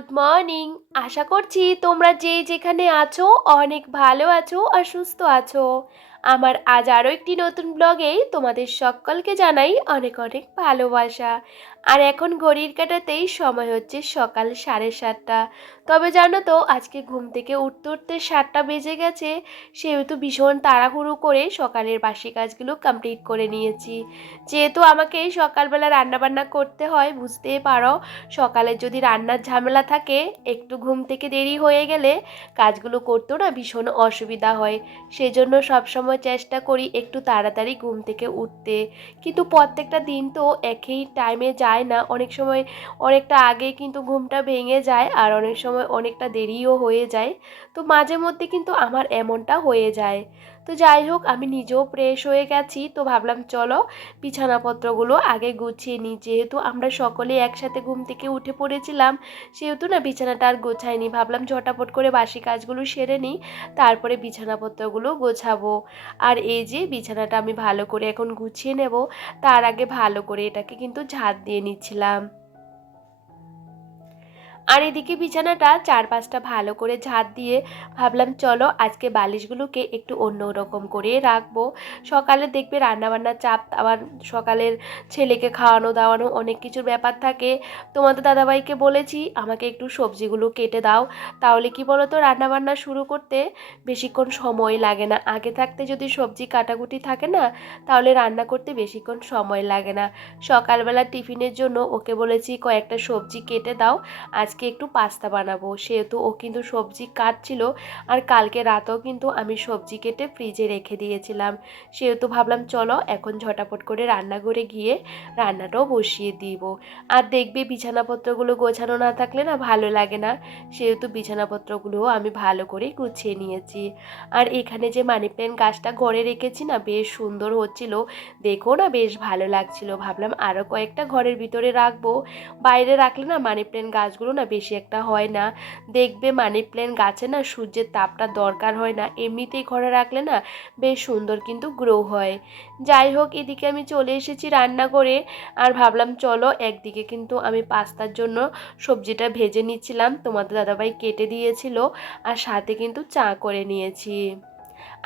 Good morning আশা করছি তোমরা যে যেখানে আছো অনেক ভালো আছো আর সুস্থ আছো। আমার আজ আরও একটি নতুন ব্লগে তোমাদের সকলকে জানাই অনেক অনেক ভালোবাসা। আর এখন ঘড়ির কাটাতেই সময় হচ্ছে সকাল সাড়ে সাতটা। তবে জানো তো, আজকে ঘুম থেকে উঠতে উঠতে সাতটা বেজে গেছে, সেহেতু ভীষণ তাড়াহুড়ো করে সকালের বাসি কাজগুলো কমপ্লিট করে নিয়েছি। যেহেতু আমাকে সকালবেলা রান্নাবান্না করতে হয়, বুঝতেই পারো, সকালে যদি রান্নার ঝামেলা থাকে, একটু ঘুম থেকে দেরি হয়ে গেলে কাজগুলো করতেও না ভীষণ অসুবিধা হয়। সেজন্য সবসময় চেষ্টা করি একটু তাড়াতাড়ি ঘুম থেকে উঠতে। কিন্তু প্রত্যেকটা দিন তো একই টাইমে যায় না। অনেক সময় অনেকটা আগে কিন্তু ঘুমটা ভেঙে যায় আর অনেক সময় অনেকটা দেরিও হয়ে যায়। তো মাঝে মধ্যে কিন্তু আমার এমনটা হয়ে যায়। তো যাই হোক, আমি নিজেও ফ্রেশ হয়ে গেছি। তো ভাবলাম, চলো বিছানাপত্রগুলো আগে গুছিয়ে নিই। যেহেতু আমরা সকলে একসাথে ঘুম থেকে উঠে পড়েছিলাম, সেহেতু না বিছানাটা আর গোছাইনি। ভাবলাম, ঝটাপট করে বাসি কাজগুলো সেরে নিই, তারপরে বিছানাপত্রগুলো গোছাবো। আর এই যে, বিছানাটা আমি ভালো করে এখন গুছিয়ে নেব। তার আগে ভালো করে এটাকে কিন্তু ঝাঁট দিয়ে নিচ্ছিলাম। আর এদিকে বিছানাটা চার পাঁচটা ভালো করে ঝাঁট দিয়ে ভাবলাম, চলো আজকে বালিশগুলোকে একটু অন্য রকম করে রাখব। সকালে দেখবে রান্নাবান্নার চাপ, আবার সকালের ছেলেকে খাওয়ানো দাওয়ানো অনেক কিছুর ব্যাপার থাকে। তোমাদের দাদাভাইকে বলেছি, আমাকে একটু সবজিগুলো কেটে দাও। তাহলে কি বলো তো রান্নাবান্না শুরু করতে বেশিক্ষণ সময় লাগে না। আগে থাকতে যদি সবজি কাটাকুটি থাকে না, তাহলে রান্না করতে বেশিক্ষণ সময় লাগে না। সকালবেলা টিফিনের জন্য ওকে বলেছি, কয়েকটা সবজি কেটে দাও। আজকে একটু পাস্তা বানাবো। সেহেতু ও কিন্তু সবজি কাটছিল আর কালকে রাতেও কিন্তু আমি সবজি কেটে ফ্রিজে রেখে দিয়েছিলাম। সেহেতু ভাবলাম, চলো এখন ঝটাপট করে রান্নাঘরে গিয়ে রান্নাটাও বসিয়ে দিব। আর দেখবে বিছানাপত্রগুলো গোছানো না থাকলে না ভালো লাগে না। সেহেতু বিছানাপত্রগুলোও আমি ভালো করে গুছিয়ে নিয়েছি। আর এখানে যে মানি প্ল্যান্ট গাছটা ঘরে রেখেছি না, বেশ সুন্দর হচ্ছিল। দেখো না বেশ ভালো লাগছিল। ভাবলাম আরও কয়েকটা ঘরের ভিতরে রাখব। বাইরে রাখলে না মানি প্ল্যান্ট গাছগুলো না বেশি একটা হয় না। দেখবে মানি প্ল্যান্ট গাছে না সূর্যের তাপটা দরকার হয় না। এমনিতেই ঘরে রাখলে না বেশ সুন্দর কিন্তু গ্রো হয়। যাই হোক, এদিকে আমি চলে এসেছি রান্না করে। আর ভাবলাম, চলো একদিকে কিন্তু আমি পাস্তার জন্য সবজিটা ভেজে নিচ্ছিলাম। তোমাদের দাদাভাই কেটে দিয়েছিল। আর সাথে কিন্তু চা করে নিয়েছি।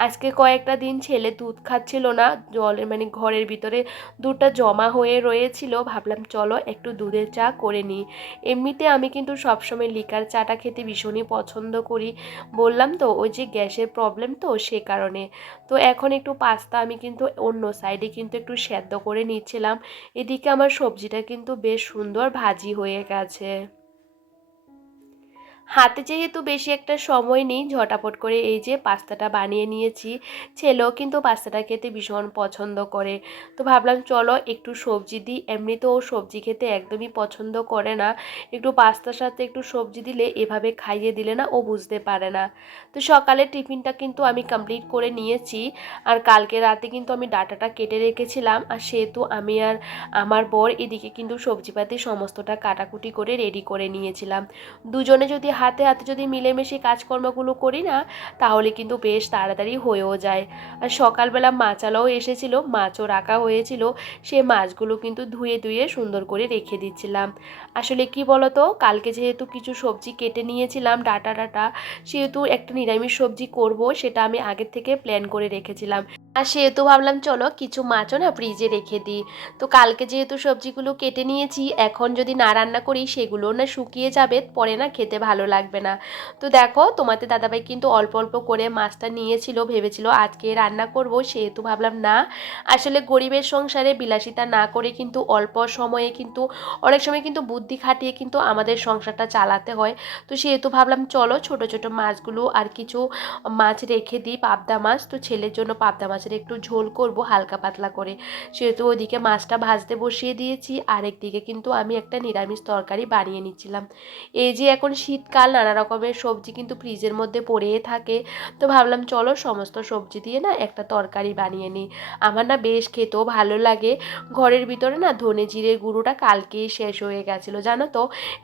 আজকে কয়েকটা দিন ছেলে দুধ খাচ্ছিল না, জলের মানে ঘরের ভিতরে দুধটা জমা হয়ে রয়েছিল, ভাবলাম চলো একটু দুধের চা করে নিই। এমনিতে আমি কিন্তু সবসময় লিকার চাটা খেতে ভীষণই পছন্দ করি। বললাম তো, ওই যে গ্যাসের প্রবলেম তো সে কারণে। তো এখন একটু পাস্তা আমি কিন্তু অন্য সাইডে কিন্তু একটু সেদ্ধ করে নিচ্ছিলাম। এদিকে আমার সবজিটা কিন্তু বেশ সুন্দর ভাজি হয়ে গেছে। হাতে যেহেতু বেশি একটা সময় নেই, ঝটাপট করে এই যে পাস্তাটা বানিয়ে নিয়েছি। ছেলেও কিন্তু পাস্তাটা খেতে ভীষণ পছন্দ করে। তো ভাবলাম চলো একটু সবজি দিই। এমনিতেও ও সবজি খেতে একদমই পছন্দ করে না। একটু পাস্তার সাথে একটু সবজি দিলে এভাবে খাইয়ে দিলে না ও বুঝতে পারে না। তো সকালের টিফিনটা কিন্তু আমি কমপ্লিট করে নিয়েছি। আর কালকে রাতে কিন্তু আমি ডাটাটা কেটে রেখেছিলাম। আর সেহেতু আমি আর আমার বর এদিকে কিন্তু সবজিপাতি সমস্তটা কাটাকুটি করে রেডি করে নিয়েছিলাম। দুজনে যদি হাতে হাতে যদি মিলেমিশে কাজকর্মগুলো করি না, তাহলে কিন্তু বেশ তাড়াতাড়ি হয়েও যায়। আর সকালবেলা মাচালাও এসেছিল, মাছও রাখা হয়েছিল, সে মাছগুলো কিন্তু ধুয়ে ধুয়ে সুন্দর করে রেখে দিচ্ছিলাম। আসলে কি বলতো, কালকে যেহেতু কিছু সবজি কেটে নিয়েছিলাম, ডাটা ডাটা, সেহেতু একটা নিরামিষ সবজি করব, সেটা আমি আগের থেকে প্ল্যান করে রেখেছিলাম। আর সেহেতু ভাবলাম, চলো কিছু মাছও না ফ্রিজে রেখে দিই। তো কালকে যেহেতু সবজিগুলো কেটে নিয়েছি, এখন যদি না রান্না করি সেগুলো না শুকিয়ে যাবে, পরে না খেতে ভালো লাগবে না। তো দেখো, তোমাদের দাদাভাই কিন্তু অল্প অল্প করে মাছটা নিয়েছিল, ভেবেছিল আজকে রান্না করব, সেহেতু ভাবলাম না। আসলে গরিবের সংসারে বিলাসিতা না করে কিন্তু অল্প সময়ে কিন্তু, অনেক সময় কিন্তু বুদ্ধি খাটিয়ে কিন্তু আমাদের সংসারটা চালাতে হয়। তো সেহেতু ভাবলাম, চলো ছোট ছোট মাছগুলো আর কিছু মাছ রেখে দিই, পাবদা মাছ। তো ছেলের জন্য পাবদা মাছের একটু ঝোল করব, হালকা পাতলা করে। সেহেতু ওইদিকে মাছটা ভাজতে বসিয়ে দিয়েছি আরেক দিকে কিন্তু আমি একটা নিরামিষ তরকারি বানিয়ে নিচ্ছিলাম। এই যে এখন শীতকাল শীতকাল নানা রকমের সবজি কিন্তু ফ্রিজের মধ্যে পড়েই থাকে। তো ভাবলাম, চলো সমস্ত সবজি দিয়ে না একটা তরকারি বানিয়ে নিই। আমার না বেশ খেতেও ভালো লাগে। ঘরের ভিতরে না ধনে জিরে গুঁড়োটা কালকেই শেষ হয়ে গেছিল, জানো তো?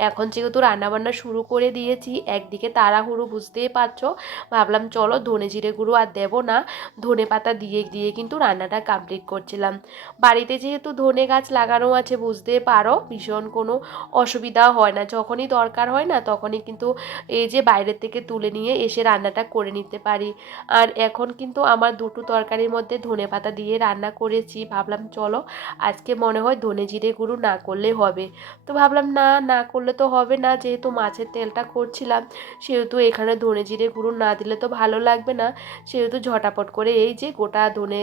এখন যেহেতু রান্নাবান্না শুরু করে দিয়েছি, একদিকে তাড়াহুড়ো বুঝতেই পারছ। ভাবলাম, চলো ধনে জিরে গুঁড়ো আর দেবো না। ধনে পাতা দিয়ে দিয়ে কিন্তু রান্নাটা কমপ্লিট করছিলাম। বাড়িতে যেহেতু ধনে গাছ লাগানো আছে বুঝতে পারো, ভীষণ কোনো অসুবিধা হয় না। যখনই দরকার হয় না, তখনই কিন্তু এই যে বাইরের থেকে তুলে নিয়ে এসে রান্নাটা করে নিতে পারি। আর এখন কিন্তু আমার দুটো তরকারির মধ্যে ধনে পাতা দিয়ে রান্না করেছি। ভাবলাম চলো আজকে মনে হয় ধনে জিরে গুঁড়ো না করলে হবে। তো ভাবলাম না না করলে তো হবে না। যেহেতু মাছের তেলটা করছিলাম, সেহেতু এখানে ধনে জিরে গুঁড়ো না দিলে তো ভালো লাগবে না। সেহেতু ঝটাপট করে এই যে গোটা ধনে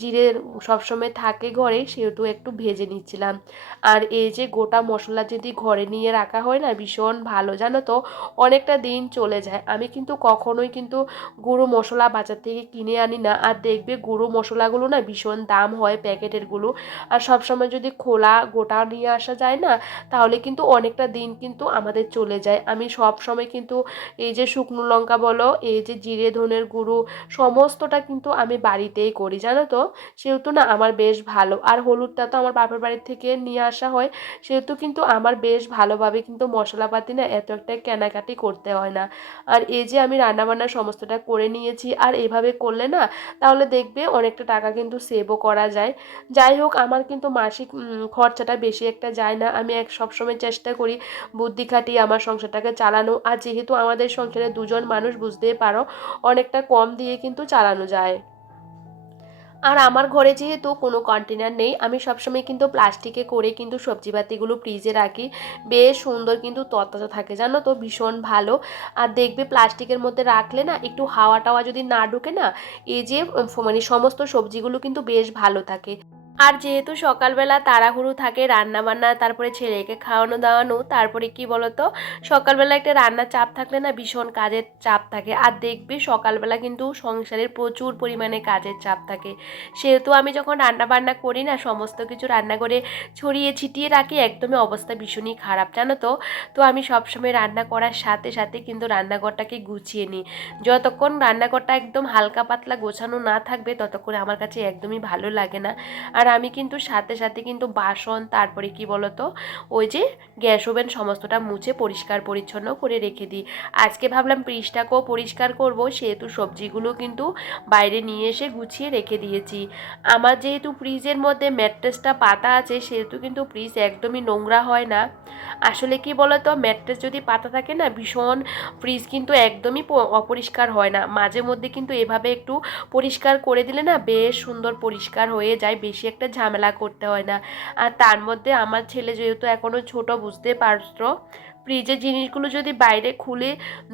জিরে সবসময় থাকে ঘরে, সেহেতু একটু ভেজে নিচ্ছিলাম। আর এই যে গোটা মশলা যদি ঘরে নিয়ে রাখা হয় না, ভীষণ ভালো। জানো তো অনেকটা দিন চলে যায়। আমি কিন্তু কখনোই কিন্তু গুঁড়ো মশলা বাজার থেকে কিনে আনি না। আর দেখবে গুঁড়ো মশলাগুলো না ভীষণ দাম হয় প্যাকেটেরগুলো। আর সবসময় যদি খোলা গোটা নিয়ে আসা যায় না, তাহলে কিন্তু অনেকটা দিন কিন্তু আমাদের চলে যায়। আমি সব সময় কিন্তু এই যে শুকনো লঙ্কা বলো, এই যে জিরে, ধনের গুঁড়ো, সমস্তটা কিন্তু আমি বাড়িতেই করি। জানো তো? সেহেতু না আমার বেশ ভালো। আর হলুদটা তো আমার বাপের বাড়ির থেকে নিয়ে আসা হয়। সেহেতু কিন্তু আমার বেশ ভালোভাবে কিন্তু মশলাপাতি না এত একটা কেনাকাটি করতে হয় না। আর এই যে আমি রান্নাবান্না সমস্তটা করে নিয়েছি আর এভাবে করলে না, তাহলে দেখবে অনেকটা টাকা কিন্তু সেভও করা যায়। যাই হোক, আমার কিন্তু মাসিক খরচাটা বেশি একটা যায় না। আমি এক, সবসময় চেষ্টা করি বুদ্ধি খাটিয়ে আমার সংসারটাকে চালানো। আর যেহেতু আমাদের সংসারে দুজন মানুষ, বুঝতেই পারো, অনেকটা কম দিয়ে কিন্তু চালানো যায়। আর আমার ঘরে যেহেতু কোনো কন্টেনার নেই, আমি সবসময় কিন্তু প্লাস্টিকে করে কিন্তু সবজিপাতিগুলো ফ্রিজে রাখি। বেশ সুন্দর কিন্তু তত্তাজা থাকে, জানো তো? ভীষণ ভালো। আর দেখবে প্লাস্টিকের মধ্যে রাখলে না একটু হাওয়া টাওয়া যদি না ঢুকে না, এই যে মানে সমস্ত সবজিগুলো কিন্তু বেশ ভালো থাকে। আর যেহেতু সকালবেলা তাড়াহুড়ো থাকে রান্না বান্না তারপরে ছেলেকে খাওয়ানো দাওয়ানো, তারপরে কি বলতো? সকালবেলা একটা রান্নার চাপ থাকলে না ভীষণ কাজের চাপ থাকে। আর দেখবে সকালবেলা কিন্তু সংসারের প্রচুর পরিমাণে কাজের চাপ থাকে। সেহেতু আমি যখন রান্না বান্না করি না, সমস্ত কিছু রান্না করে ছড়িয়ে ছিটিয়ে রাখি, একদমই অবস্থা ভীষণই খারাপ, জানো তো? তো আমি সবসময় রান্না করার সাথে সাথে কিন্তু রান্নাঘরটাকে গুছিয়ে নিই। যতক্ষণ রান্নাঘরটা একদম হালকা পাতলা গোছানো না থাকবে, ততক্ষণ আমার কাছে একদমই ভালো লাগে না। আর আমি কিন্তু সাথে সাথে কিন্তু বাসন, তারপরে কি বলতো, ওই যে গ্যাস ওভেন সমস্তটা মুছে পরিষ্কার পরিচ্ছন্ন করে রেখে দিই। আজকে ভাবলাম ফ্রিজটাকেও পরিষ্কার করব, সেহেতু সবজিগুলো কিন্তু বাইরে নিয়ে এসে গুছিয়ে রেখে দিয়েছি। আমার যেহেতু ফ্রিজের মধ্যে ম্যাট্রেসটা পাতা আছে, সেহেতু কিন্তু ফ্রিজ একদমই নোংরা হয় না। আসলে কি বলতো, ম্যাট্রেস যদি পাতা থাকে না, ভীষণ ফ্রিজ কিন্তু একদমই অপরিষ্কার হয় না। মাঝে মধ্যে কিন্তু এভাবে একটু পরিষ্কার করে দিলে না, বেশ সুন্দর পরিষ্কার হয়ে যায়, বেশি একটা ঝামেলা করতে হয় না। আর তার মধ্যে আমার ছেলে যেহেতু এখনও ছোট, বুঝতে পারছ? ফ্রিজের জিনিসগুলো যদি বাইরে খুলে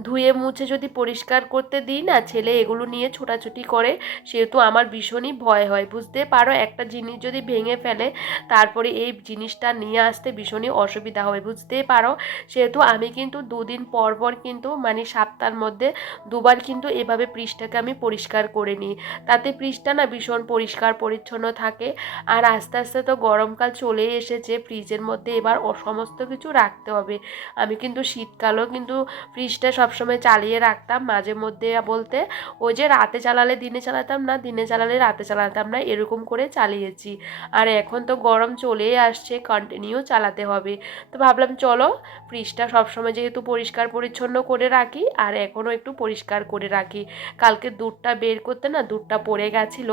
ধুয়ে মুছে যদি পরিষ্কার করতে দিই না, ছেলে এগুলো নিয়ে ছোটাছুটি করে, সেহেতু আমার ভীষণই ভয় হয়। বুঝতে পারো, একটা জিনিস যদি ভেঙে ফেলে, তারপরে এই জিনিসটা নিয়ে আসতে ভীষণই অসুবিধা হয়। বুঝতে পারো? সেহেতু আমি কিন্তু দুদিন পর পর কিন্তু মানে সপ্তাহের মধ্যে দুবার কিন্তু এভাবে পৃষ্ঠাকে আমি পরিষ্কার করে নিই। তাতে পৃষ্ঠা না ভীষণ পরিষ্কার পরিচ্ছন্ন থাকে। আর আস্তে আস্তে তো গরমকাল চলে এসেছে, ফ্রিজের মধ্যে এবার সমস্ত কিছু রাখতে হবে। আমি কিন্তু শীতকালেও কিন্তু ফ্রিজটা সবসময় চালিয়ে রাখতাম মাঝে মধ্যে বলতে, ওই যে রাতে চালালে দিনে চালাতাম না, দিনে চালালে রাতে চালাতাম না, এরকম করে চালিয়েছি। আর এখন তো গরম চলেই আসছে কন্টিনিউ চালাতে হবে। তো ভাবলাম চলো ফ্রিজটা সবসময় যেহেতু পরিষ্কার পরিচ্ছন্ন করে রাখি, আর এখনও একটু পরিষ্কার করে রাখি। কালকে দুধটা বের করতে না, দুধটা পড়ে গেছিল,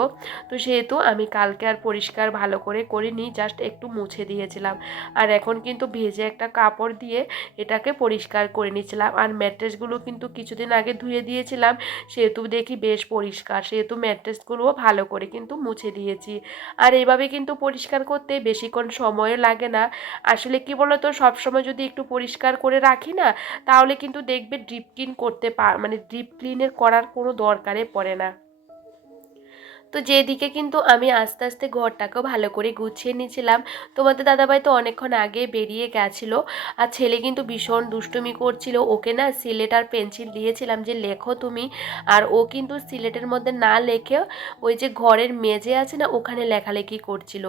তো সেহেতু আমি কালকে আর পরিষ্কার ভালো করে করিনি জাস্ট একটু মুছে দিয়েছিলাম। আর এখন কিন্তু ভেজে একটা কাপড় দিয়ে এটাকে পরিষ্কার করে নিয়েছিলাম। আর ম্যাট্রেসগুলো কিন্তু কিছুদিন আগে ধুয়ে দিয়েছিলাম। সেহেতু দেখি বেশ পরিষ্কার। সেহেতু ম্যাট্রেসগুলোও ভালো করে কিন্তু মুছে দিয়েছি। আর এইভাবে কিন্তু পরিষ্কার করতে বেশিক্ষণ সময়ও লাগে না। আসলে কি বলতো, সবসময় যদি একটু পরিষ্কার করে রাখি না, তাহলে কিন্তু দেখবে ড্রিপ ক্লিন করতে পার মানে ড্রিপ ক্লিনের করার কোনো দরকারে পড়ে না। তো যেদিকে কিন্তু আমি আস্তে আস্তে ঘরটাকেও ভালো করে গুছিয়ে নিয়েছিলাম, তোমাদের দাদাভাই তো অনেকক্ষণ আগে বেরিয়ে গেছিল আর ছেলে কিন্তু ভীষণ দুষ্টুমি করছিল। ওকে না সিলেট আর পেন্সিল দিয়েছিলাম যে লেখো তুমি আর ও কিন্তু সিলেটের মধ্যে না লেখে ওই যে ঘরের মেজে আছে না ওখানে লেখালেখি করছিল।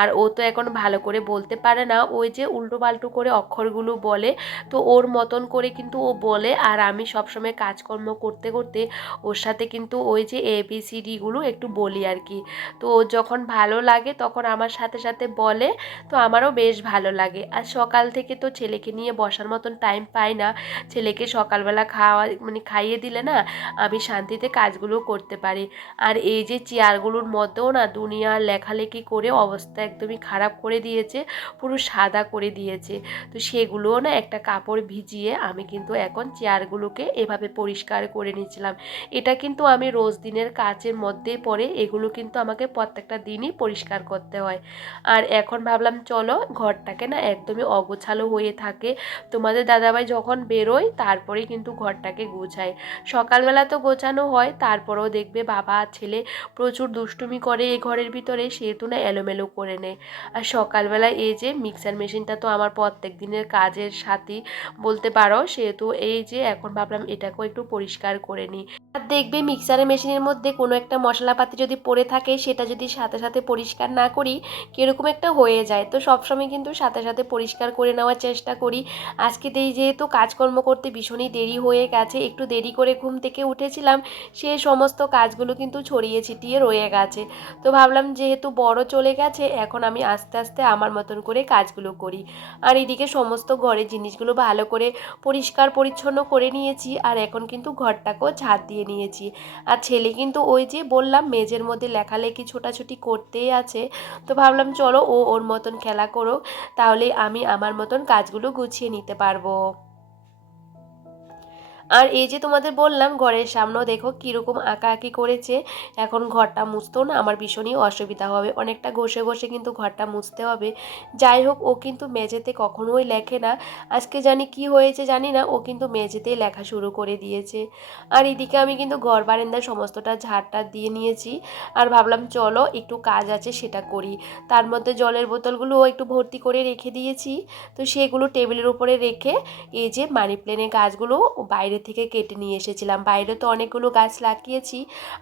আর ও তো এখন ভালো করে বলতে পারে না, ওই যে উল্টো পাল্টো করে অক্ষরগুলো বলে। তো ওর মতন করে কিন্তু ও বলে আর আমি সবসময় কাজকর্ম করতে করতে ওর সাথে কিন্তু ওই যে এবিসিডিগুলো একটু বলি আর কি তো ও যখন ভালো লাগে তখন আমার সাথে সাথে বলে, তো আমারও বেশ ভালো লাগে। আর সকাল থেকে তো ছেলেকে নিয়ে বসার মতন টাইম পাই না। ছেলেকে সকালবেলা খাওয়া মানে খাইয়ে দিলে না, আমি শান্তিতে কাজগুলো করতে পারি। আর এই যে চেয়ারগুলোর মধ্যেও না দুনিয়ার লেখালেখি করে অবস্থা একদমই খারাপ করে দিয়েছে, পুরো সাদা করে দিয়েছে। তো সেগুলোও না একটা কাপড় ভিজিয়ে আমি কিন্তু এখন চেয়ারগুলোকে এভাবে পরিষ্কার করে নিয়েছিলাম। এটা কিন্তু আমি রোজ দিনের কাজের মধ্যে পড়ে এগুলো কিন্তু আমাকে প্রত্যেকটা দিনই পরিষ্কার করতে হয়। আর এখন ভাবলাম, চলো ঘরটাকে না একদমই অগোছালো হয়ে থাকে। তোমাদের দাদাভাই যখন বেরোয় তারপরে কিন্তু ঘরটাকে গোছায়। সকালবেলা তো গোছানো হয়, তারপরেও দেখবে বাবা ছেলে প্রচুর দুষ্টুমি করে এই ঘরের ভিতরে, সেহেতু না এলোমেলো করে নেয়। আর সকালবেলা এই যে মিক্সার মেশিনটা তো আমার প্রত্যেক দিনের কাজের সাথী, বলতে পারো, সেহেতু এই যে এখন ভাবলাম এটাকেও একটু পরিষ্কার করে নিই। আর দেখবে মিক্সারের মেশিনের মধ্যে কোনো একটা মশলাপাতি যদি পড়ে থাকে সেটা যদি সাথে সাথে পরিষ্কার না করি, কীরকম একটা হয়ে যায়। তো সবসময় কিন্তু সাথে সাথে পরিষ্কার করে নেওয়ার চেষ্টা করি। আজকে দেই যেহেতু কাজকর্ম করতে ভীষণই দেরি হয়ে গেছে, একটু দেরি করে ঘুম থেকে উঠেছিলাম, সে সমস্ত কাজগুলো কিন্তু ছড়িয়ে ছিটিয়ে রয়ে গেছে। তো ভাবলাম যেহেতু বড় চলে গেছে, এখন আমি আস্তে আস্তে আমার মতন করে কাজগুলো করি। আর এদিকে সমস্ত ঘরের জিনিসগুলো ভালো করে পরিষ্কার পরিচ্ছন্ন করে নিয়েছি, আর এখন কিন্তু ঘরটাকেও ছাদ দিয়ে নিয়েছি। আর ছেলে কিন্তু ওই যে বললাম মেজের মধ্যে লেখালেখি ছোটাছুটি করতেই আছে। তো ভাবলাম, চলো ও ওর মতন খেলা করো তাহলে আমি আমার মতন কাজগুলো গুছিয়ে নিতে পারব। আর এই যে তোমাদের বললাম, ঘরের সামনেও দেখো কীরকম আঁকাআঁকি করেছে। এখন ঘরটা মুছতেও না, আমার ভীষণই অসুবিধা হবে। অনেকটা ঘষে ঘষে কিন্তু ঘরটা মুছতে হবে। যাই হোক, ও কিন্তু মেঝেতে কখনোই লেখে না। আজকে জানি কি হয়েছে জানি না, ও কিন্তু মেঝেতেই লেখা শুরু করে দিয়েছে। আর এদিকে আমি কিন্তু ঘর বারান্দার সমস্তটা ঝাড়টা দিয়ে নিয়েছি। আর ভাবলাম, চলো একটু কাজ আছে সেটা করি। তার মধ্যে জলের বোতলগুলোও একটু ভর্তি করে রেখে দিয়েছি। তো সেগুলো টেবিলের উপরে রেখে এই যে মানি প্লেনের গাছগুলো বাইরে থেকে কেটে নিয়ে এসেছিলাম। বাইরে তো অনেকগুলো গাছ লাগিয়েছি।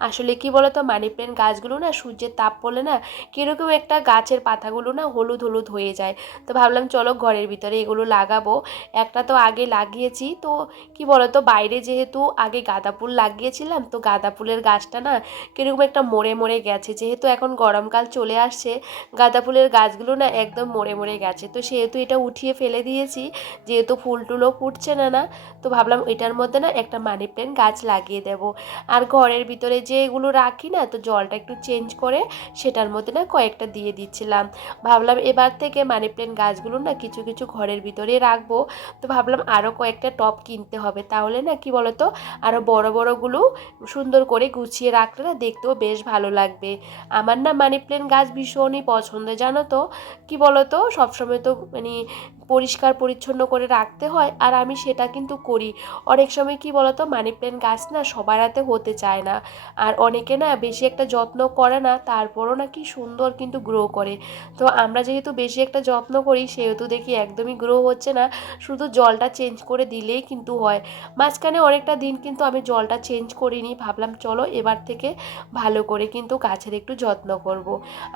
আসলে কি বলতো, মানি প্ল্যান্ট গাছগুলো না সূর্যের তাপ পড়লে না কীরকম একটা গাছের পাতাগুলো না হলুদ হলুদ হয়ে যায়। তো ভাবলাম চলো ঘরের ভিতরে এগুলো লাগাবো। একটা তো আগে লাগিয়েছি। তো কি বলতো, বাইরে যেহেতু আগে গাঁদা ফুল লাগিয়েছিলাম, তো গাঁদা ফুলের গাছটা না কীরকম একটা মরে মরে গেছে। যেহেতু এখন গরমকাল চলে আসছে, গাঁদা ফুলের গাছগুলো না একদম মরে মরে গেছে। তো সেহেতু এটা উঠিয়ে ফেলে দিয়েছি। যেহেতু ফুল টুলও ফুটছে না না। তো ভাবলাম এটার মধ্যে না একটা মানি প্ল্যান্ট গাছ লাগিয়ে দেব। আর ঘরের ভিতরে যে এগুলো রাখি না, তো জলটা একটু চেঞ্জ করে সেটার মধ্যে না কয়েকটা দিয়ে দিচ্ছিলাম। ভাবলাম এবার থেকে মানি প্ল্যান্ট গাছগুলো না কিছু কিছু ঘরের ভিতরে রাখব। তো ভাবলাম আরও কয়েকটা টপ কিনতে হবে। তাহলে না কি বলতো আরও বড়, বড়গুলো সুন্দর করে গুছিয়ে রাখলে না দেখতেও বেশ ভালো লাগবে। আমার না মানি প্ল্যান্ট গাছ ভীষণই পছন্দ জানো তো? কী বলতো? সবসময় তো মানে পরিষ্কার, পরিচ্ছন্ন করে রাখতে হয় আর আমি সেটা কিন্তু করি। অনেক সময় কি বলতো, মানি প্ল্যান্ট গাছ না সবার হাতে হতে চায় না। আর অনেকে না বেশি একটা যত্ন করে না, তারপরও না কি সুন্দর কিন্তু গ্রো করে। তো আমরা যেহেতু বেশি একটা যত্ন করি, সেহেতু দেখি একদমই গ্রো হচ্ছে না। শুধু জলটা চেঞ্জ করে দিলেই কিন্তু হয়। মাঝখানে অনেকটা দিন কিন্তু আমি জলটা চেঞ্জ করিনি, ভাবলাম চলো এবার থেকে ভালো করে কিন্তু গাছের একটু যত্ন করব।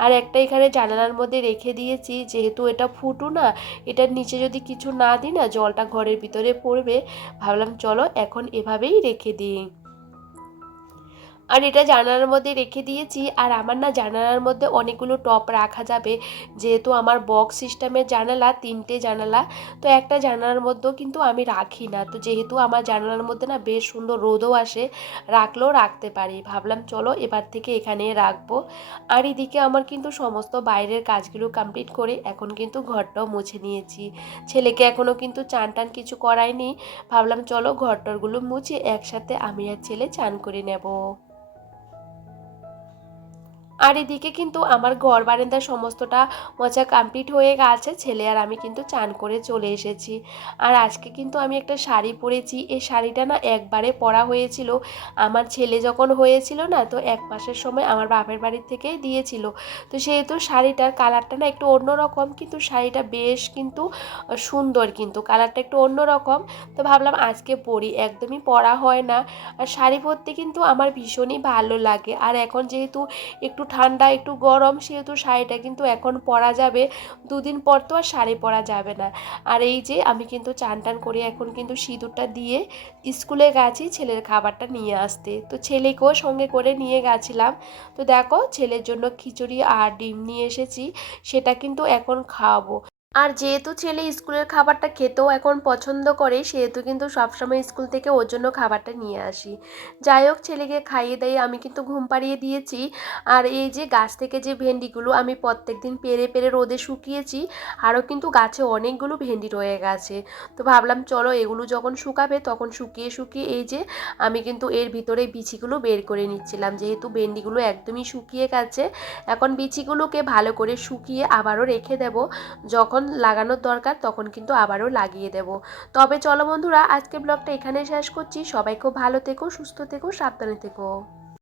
আর একটা এখানে জানালার মধ্যে রেখে দিয়েছি, যেহেতু এটা ফুটু না এটার নিচে যদি কিছু না দিই না, জলটা ঘরের ভিতরে পড়বে। ভাবলাম, চলো, এখন এভাবেই রেখে দিই। আর এটা জানালার মধ্যে রেখে দিয়েছি। আর আমার না জানালার মধ্যে অনেকগুলো টপ রাখা যাবে। যেহেতু আমার বক্স সিস্টেমের জানালা, তিনটে জানালা, তো একটা জানালার মধ্যেও কিন্তু আমি রাখি না। তো যেহেতু আমার জানালার মধ্যে না বেশ সুন্দর রোদও আসে, রাখলেও রাখতে পারি। ভাবলাম চলো এবার থেকে এখানে রাখব। আর এদিকে আমার কিন্তু সমস্ত বাইরের কাজগুলো কমপ্লিট করে এখন কিন্তু ঘরটাও মুছে নিয়েছি। ছেলেকে এখনও কিন্তু চান টান কিছু করায়নি। ভাবলাম চলো ঘরটরগুলো মুছে একসাথে আমি আর ছেলে চান করে নেব। আর এদিকে কিন্তু আমার ঘর বারান্দার সমস্তটা মোছা কমপ্লিট হয়ে গেছে, ছেলে আর আমি কিন্তু চান করে চলে এসেছি। আর আজকে কিন্তু আমি একটা শাড়ি পরেছি, এই শাড়িটা না একবারে পরা হয়েছিল। আমার ছেলে যখন হয়েছিল না, তো এক মাসের সময় আমার বাপের বাড়ির থেকেই দিয়েছিল। তো সেহেতু শাড়িটার কালারটা না একটু অন্যরকম কিন্তু শাড়িটা বেশ কিন্তু সুন্দর কিন্তু কালারটা একটু অন্যরকম তো ভাবলাম আজকে পরি, একদমই পরা হয় না। আর শাড়ি পরতে কিন্তু আমার ভীষণই ভালো লাগে। আর এখন যেহেতু একটু ঠান্ডা, একটু গরম সেহেতু শাড়িটা কিন্তু এখন পরা যাবে। দুদিন পর তো আর শাড়ি পরা যাবে না। আর এই যে আমি কিন্তু চান টান করে এখন কিন্তু সিঁদুরটা দিয়ে স্কুলে গেছি ছেলের খাবারটা নিয়ে আসতে। তো ছেলেকেও সঙ্গে করে নিয়ে গেছিলাম। তো দেখো ছেলের জন্য খিচুড়ি আর ডিম নিয়ে এসেছি। সেটা কিন্তু এখন খাওয়াবো আর যেহেতু ছেলে স্কুলের খাবারটা খেতেও এখন পছন্দ করে, সেহেতু কিন্তু সবসময় স্কুল থেকে ওর জন্য খাবারটা নিয়ে আসি। যাই হোক, ছেলেকে খাইয়ে দিয়ে আমি কিন্তু ঘুম পাড়িয়ে দিয়েছি। আর এই যে গাছ থেকে যে ভেন্ডিগুলো আমি প্রত্যেক দিন পেরে পেরে রোদে শুকিয়েছি, আরও কিন্তু গাছে অনেকগুলো ভেন্ডি রয়ে গেছে। তো ভাবলাম, চলো এগুলো যখন শুকাবে তখন শুকিয়ে শুকিয়ে এই যে আমি কিন্তু এর ভিতরে বিচিগুলো বের করে নিচ্ছিলাম। যেহেতু ভেন্ডিগুলো একদমই শুকিয়ে গেছে, এখন বিচিগুলোকে ভালো করে শুকিয়ে আবারও রেখে দেব। যখন লাগানোর দরকার, তখন কিন্তু আবারও লাগিয়ে দেব। তবে চলো বন্ধুরা আজকে ব্লগটা এখানে শেষ করছি। সবাই খুব ভালো থেকো, সুস্থ থেকো, সাবধানে থেকো।